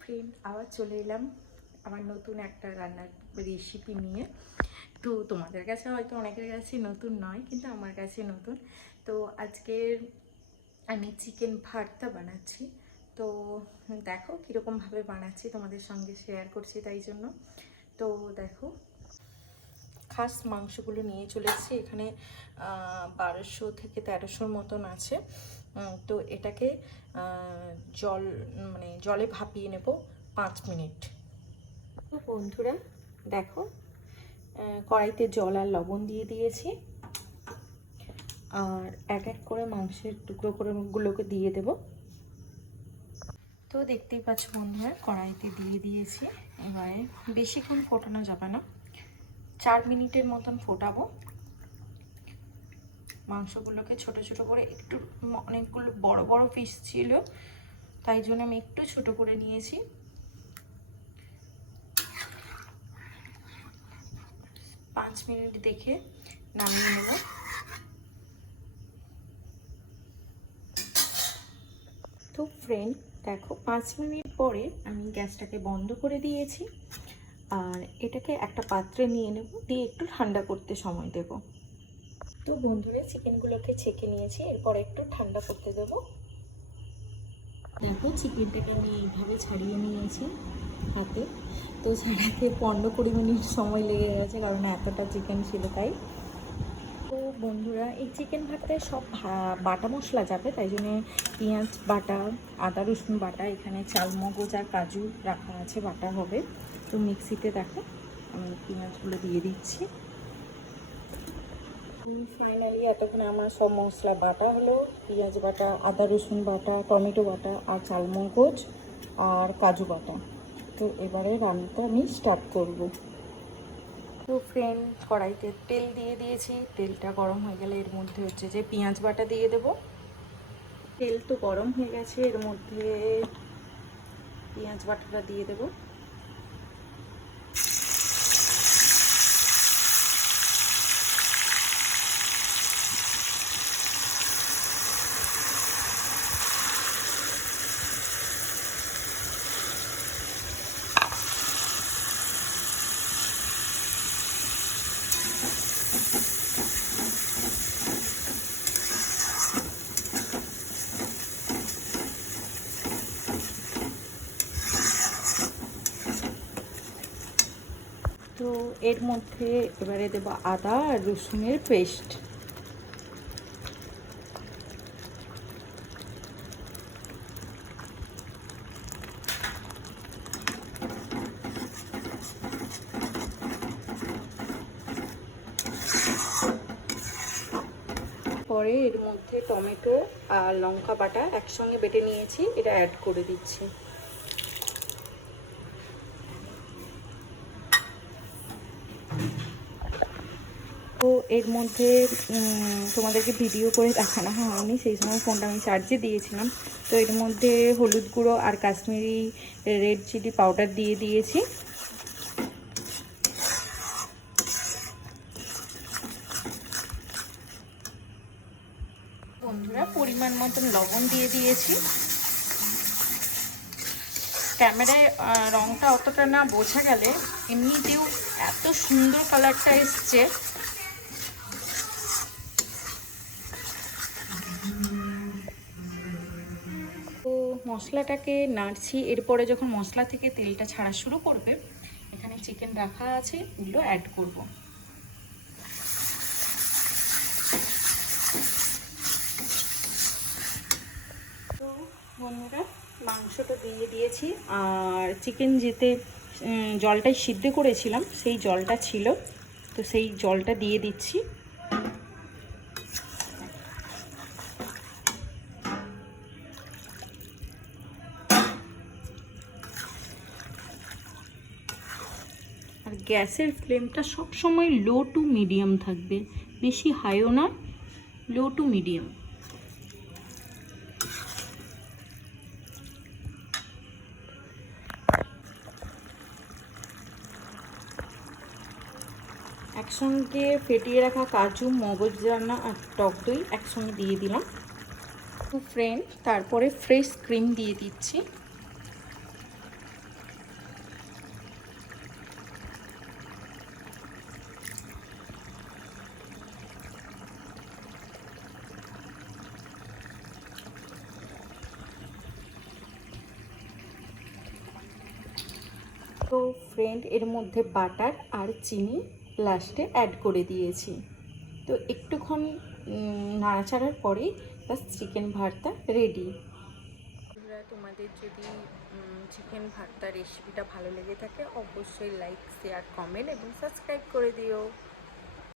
Friend, আবার চলে এলাম আমার নতুন একটা রান্নার রেসিপি নিয়ে। তো তোমাদের কাছে হয়তো অনেকের কাছে নতুন নয়, কিন্তু আমার কাছে নতুন। তো আজকের আমি চিকেন ভর্তা বানাচ্ছি। তো দেখো কীরকমভাবে বানাচ্ছি, তোমাদের সঙ্গে শেয়ার করছি তাই জন্য। তো দেখো, খাস মাংসগুলো নিয়ে চলে এসেছি। এখানে 1200 থেকে 1300 মতন আছে। তো এটাকে জলে ভাপিয়ে নেব 5 মিনিট। তো বন্ধুরা দেখো, কড়াইতে জল আর লবণ দিয়ে দিয়েছি, আর এক এক করে মাংসের টুকরো করে গুলোকে দিয়ে দেব। তো দেখতেই পাচ্ছ বন্ধুরা, কড়াইতে দিয়ে দিয়েছি। এবারে বেশিক্ষণ ফোটানো যাবে না, 4 মিনিটের মতন ফোটাবো। মাংসগুলোকে ছোট ছোট করে, একটু অনেকগুলো বড় বড় পিস ছিল তাই জন্য আমি একটু ছোট করে নিয়েছি। পাঁচ মিনিট দেখে নামিয়ে নেব। তো ফ্রেন্ড দেখো, 5 মিনিট পরে আমি গ্যাসটাকে বন্ধ করে দিয়েছি, আর এটাকে একটা পাত্রে নিয়ে নেব, দিয়ে একটু ঠান্ডা করতে সময় দেব। তো বন্ধুরা, চিকেনগুলোকে ছেঁকে নিয়েছি, এরপর একটু ঠান্ডা করতে দেব। দেখো, চিকেনটাকে আমি এইভাবে ছাড়িয়ে নিয়েছি হাতে। তো ছাড়াতে 15-20 মিনিট সময় লেগে গেছে, কারণ এতটা চিকেন ছিল তাই। তো বন্ধুরা, এই চিকেন ভর্তায় সব বাটা মশলা যাবে, তাই জন্যে পেঁয়াজ বাটা, আদা রসুন বাটা, এখানে চালমগজ আর কাজু রাখা আছে, বাটা হবে। তো মিক্সিতে দেখো আমি পেঁয়াজগুলো দিয়ে দিচ্ছি। ফাইনালি এতক্ষণে আমার সব মশলা বাটা হলো, পেঁয়াজ বাটা, আদা রসুন বাটা, টমেটো বাটা, আর চালমগজ আর কাজু বাটা। তো এবারে রান্নাটা আমি স্টার্ট করব। তো ফ্রেন্ড, কড়াইতে তেল দিয়ে দিয়েছি, তেলটা গরম হয়ে গেলে এর মধ্যে হচ্ছে যে পেঁয়াজ বাটা দিয়ে দেব। তেল তো গরম হয়ে গেছে, এর মধ্যে পেঁয়াজ বাটাটা দিয়ে দেব। তো এর মধ্যে এবারে দেব আদা আর রসুনের পেস্ট। পরে এর মধ্যে টমেটো আর লঙ্কা বাটা একসঙ্গে বেটে নিয়েছি, এটা অ্যাড করে দিচ্ছি। তো এর মধ্যে তোমাদেরকে ভিডিও করে দেখানো হয়নি, সেই সময় ফোনটা আমি চার্জে দিয়েছিলাম। তো এর মধ্যে হলুদ গুঁড়ো আর কাশ্মীরি রেড চিলি পাউডার দিয়ে দিয়েছি। বন্ধুরা, পরিমাণ মতন লবণ দিয়ে দিয়েছি। ক্যামেরায় রঙটা অতটা না বোঝা গেলে এমনিতেও এত সুন্দর কালারটা এসছে। তো মশলাটাকে নাড়ছি, এরপরে যখন মশলা থেকে তেলটা ছাড়া শুরু করবে, এখানে চিকেন রাখা আছে, এগুলো অ্যাড করব। তো বন্ধুরা, মাংসটা দিয়ে দিয়েছি, আর চিকেন যেতে জলটাই সিদ্ধ করেছিলাম সেই জলটা ছিল, তো সেই জলটা দিয়ে দিচ্ছি। আর গ্যাসের ফ্লেমটা সবসময় লো টু মিডিয়াম থাকবে, বেশি হাইও না, লো টু মিডিয়াম। একসঙ্গে ফেটিয়ে রাখা কাজু, মগজদানা আর টক দই একসঙ্গে দিয়ে দিলাম। তো ফ্রেন্ড, তারপরে ফ্রেশ ক্রিম দিয়ে দিচ্ছি। তো ফ্রেন্ড, এর মধ্যে বাটার আর চিনি লাস্টে অ্যাড করে দিয়েছি। তো একটুক্ষণ নাড়াচাড়ার পরেই বাস চিকেন ভর্তা রেডি। তোমাদের যদি চিকেন ভর্তা রেসিপিটা ভালো লেগে থাকে অবশ্যই লাইক, শেয়ার, কমেন্ট এবং সাবস্ক্রাইব করে দিও।